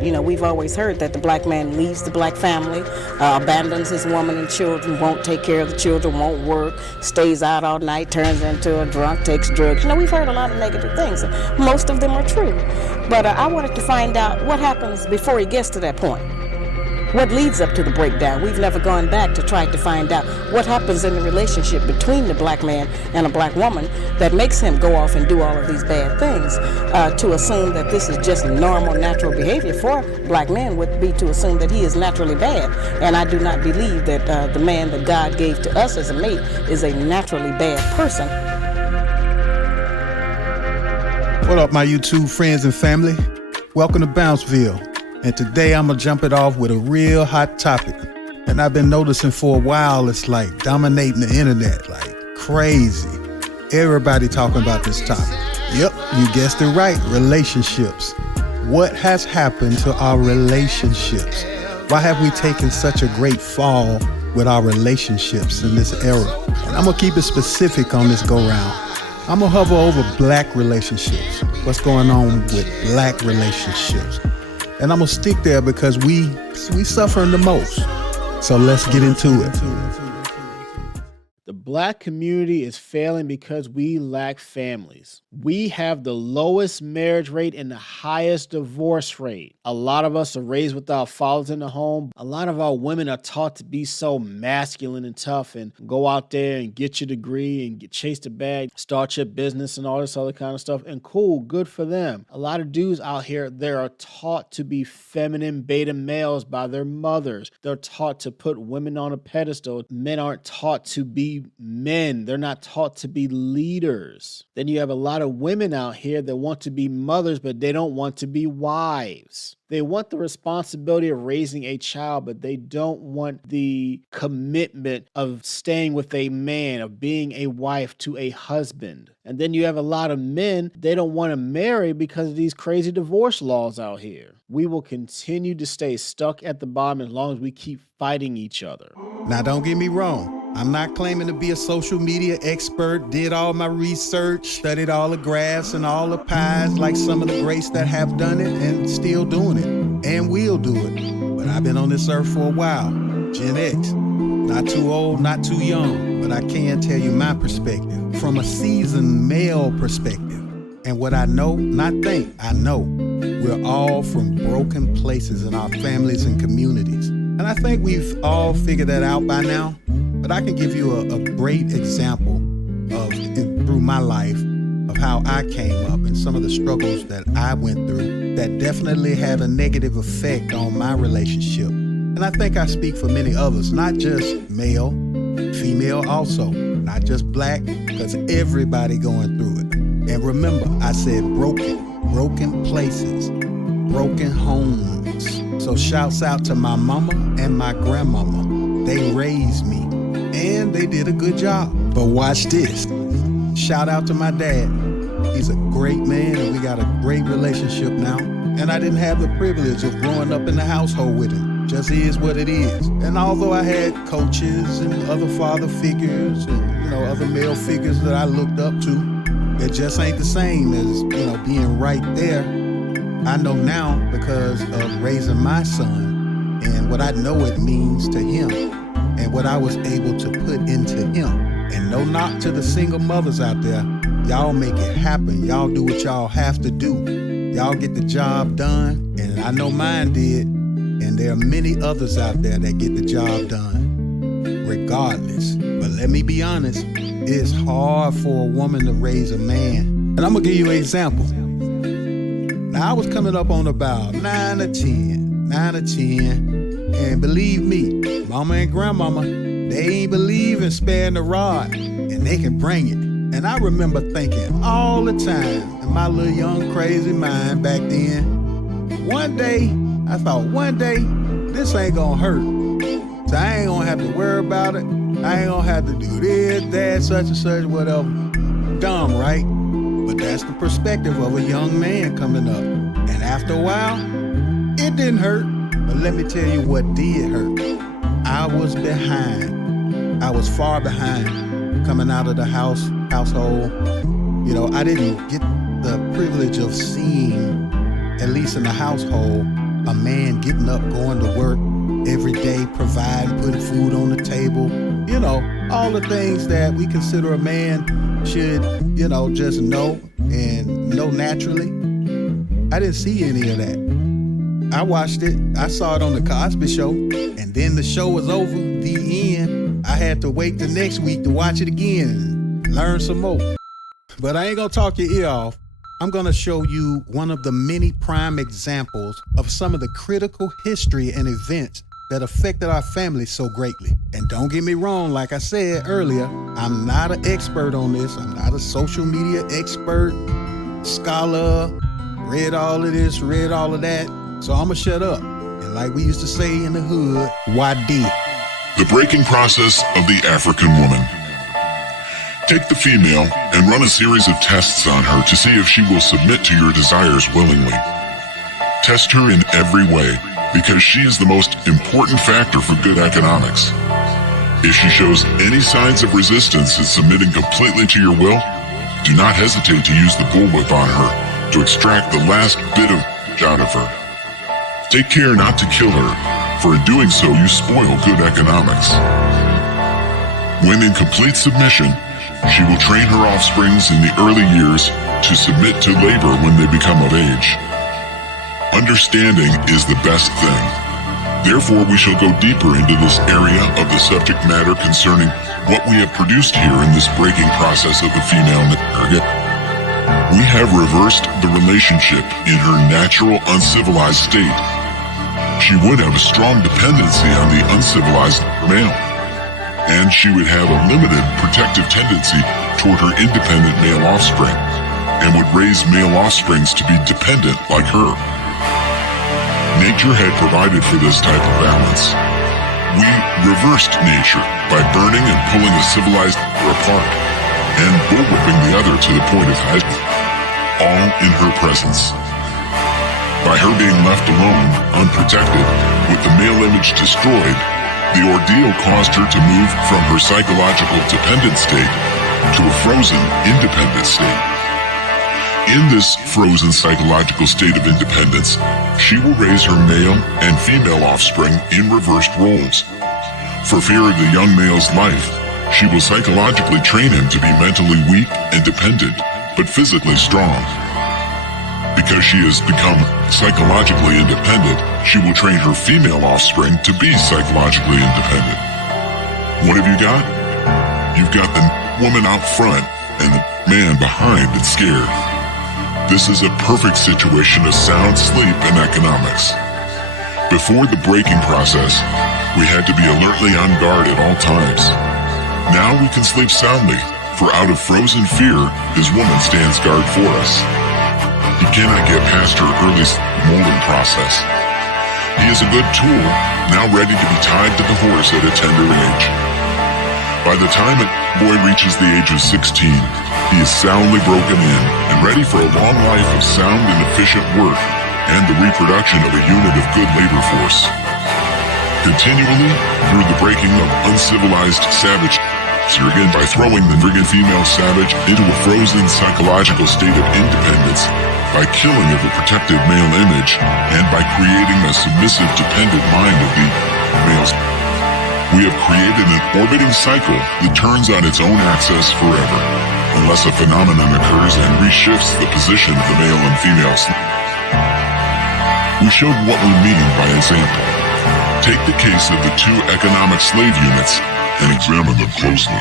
You know, we've always heard that the black man leaves the black family, abandons his woman and children, won't take care of the children, won't work, stays out all night, turns into a drunk, takes drugs. You know, we've heard a lot of negative things. Most of them are true. But I wanted to find out what happens before he gets to that point. What leads up to the breakdown? We've never gone back to try to find out what happens in the relationship between the black man and a black woman that makes him go off and do all of these bad things. To assume that this is just normal, natural behavior for black men would be to assume that he is naturally bad. And I do not believe that the man that God gave to us as a mate is a naturally bad person. What up, my YouTube friends and family? Welcome to Bounceville. And today I'm gonna jump it off with a real hot topic. And I've been noticing for a while it's like dominating the internet like crazy. Everybody talking about this topic. Yep, you guessed it right, relationships. What has happened to our relationships? Why have we taken such a great fall with our relationships in this era? And I'm gonna keep it specific on this go round. I'm gonna hover over black relationships. What's going on with black relationships? And I'm gonna stick there because we suffering the most. So let's get into it. The black community is failing because we lack families. We have the lowest marriage rate and the highest divorce rate. A lot of us are raised without fathers in the home. A lot of our women are taught to be so masculine and tough and go out there and get your degree and chase the bag, start your business and all this other kind of stuff. And cool, good for them. A lot of dudes out here, they are taught to be feminine beta males by their mothers. They're taught to put women on a pedestal. Men aren't taught to be men. They're not taught to be leaders. Then you have a lot of women out here that want to be mothers, but they don't want to be wives. They want the responsibility of raising a child, but they don't want the commitment of staying with a man, of being a wife to a husband. And then you have a lot of men, they don't want to marry because of these crazy divorce laws out here. We will continue to stay stuck at the bottom as long as we keep fighting each other. Now, don't get me wrong. I'm not claiming to be a social media expert, did all my research, studied all the graphs and all the pies like some of the greats that have done it and still doing it and will do it. But I've been on this earth for a while. Gen X. Not too old, not too young, but I can tell you my perspective from a seasoned male perspective. And what I know, not think, I know, we're all from broken places in our families and communities. And I think we've all figured that out by now. But I can give you a great example of, through my life, of how I came up and some of the struggles that I went through that definitely had a negative effect on my relationship. And I think I speak for many others, not just male, female also, not just black, because everybody going through it. And remember, I said broken places, broken homes. So shouts out to my mama and my grandmama. They raised me. And they did a good job. But watch this. Shout out to my dad. He's a great man and we got a great relationship now. And I didn't have the privilege of growing up in the household with him. Just is what it is. And although I had coaches and other father figures and, other male figures that I looked up to, it just ain't the same as, being right there. I know now because of raising my son and what I know it means to him. And what I was able to put into him. And no knock to the single mothers out there. Y'all make it happen. Y'all do what y'all have to do. Y'all get the job done. And I know mine did. And there are many others out there that get the job done. Regardless. But let me be honest. It's hard for a woman to raise a man. And I'm going to give you an example. Now I was coming up on about 9 or 10. And believe me, mama and grandmama, they ain't believe in sparing the rod, and they can bring it. And I remember thinking all the time in my little young crazy mind back then, one day, this ain't gonna hurt. So I ain't gonna have to worry about it. I ain't gonna have to do this, that, such and such, whatever. Dumb, right? But that's the perspective of a young man coming up. And after a while, it didn't hurt. But let me tell you what did hurt. I was behind. I was far behind coming out of the household. I didn't get the privilege of seeing, at least in the household, a man getting up, going to work every day, providing, putting food on the table, you know, all the things that we consider a man should, you know, just know and know naturally. I didn't see any of that. I watched it. I saw it on the Cosby Show, and then the show was over, the end. I had to wait the next week to watch it again and learn some more. But I ain't gonna talk your ear off. I'm gonna show you one of the many prime examples of some of the critical history and events that affected our family so greatly. And don't get me wrong, like I said earlier, I'm not an expert on this. I'm not a social media expert, scholar, read all of this, read all of that. So I'ma shut up. And like we used to say in the hood, why did? The breaking process of the African woman. Take the female and run a series of tests on her to see if she will submit to your desires willingly. Test her in every way, because she is the most important factor for good economics. If she shows any signs of resistance in submitting completely to your will, do not hesitate to use the bullwhip on her to extract the last bit of out of her. Take care not to kill her, for in doing so you spoil good economics. When in complete submission, she will train her offsprings in the early years to submit to labor when they become of age. Understanding is the best thing. Therefore, we shall go deeper into this area of the subject matter concerning what we have produced here in this breaking process of the female target. We have reversed the relationship in her natural uncivilized state. She would have a strong dependency on the uncivilized male, and she would have a limited protective tendency toward her independent male offspring, and would raise male offsprings to be dependent like her. Nature had provided for this type of balance. We reversed nature by burning and pulling a civilized apart, and bullwhipping the other to the point of hiding, all in her presence. By her being left alone, unprotected, with the male image destroyed, the ordeal caused her to move from her psychological dependent state to a frozen, independent state. In this frozen psychological state of independence, she will raise her male and female offspring in reversed roles. For fear of the young male's life, she will psychologically train him to be mentally weak and dependent, but physically strong. Because she has become psychologically independent, she will train her female offspring to be psychologically independent. What have you got? You've got the woman out front and the man behind and scared. This is a perfect situation of sound sleep and economics. Before the breaking process, we had to be alertly on guard at all times. Now we can sleep soundly, for out of frozen fear, his woman stands guard for us. He cannot get past her early molding process. He is a good tool, now ready to be tied to the horse at a tender age. By the time a boy reaches the age of 16, he is soundly broken in and ready for a long life of sound and efficient work and the reproduction of a unit of good labor force. Continually, through the breaking of uncivilized savage, again by throwing the brigand female savage into a frozen psychological state of independence, by killing of the protected male image, and by creating a submissive dependent mind of the males. We have created an orbiting cycle that turns on its own axis forever, unless a phenomenon occurs and reshifts the position of the male and females. We showed what we mean by example. Take the case of the two economic slave units and examine them closely.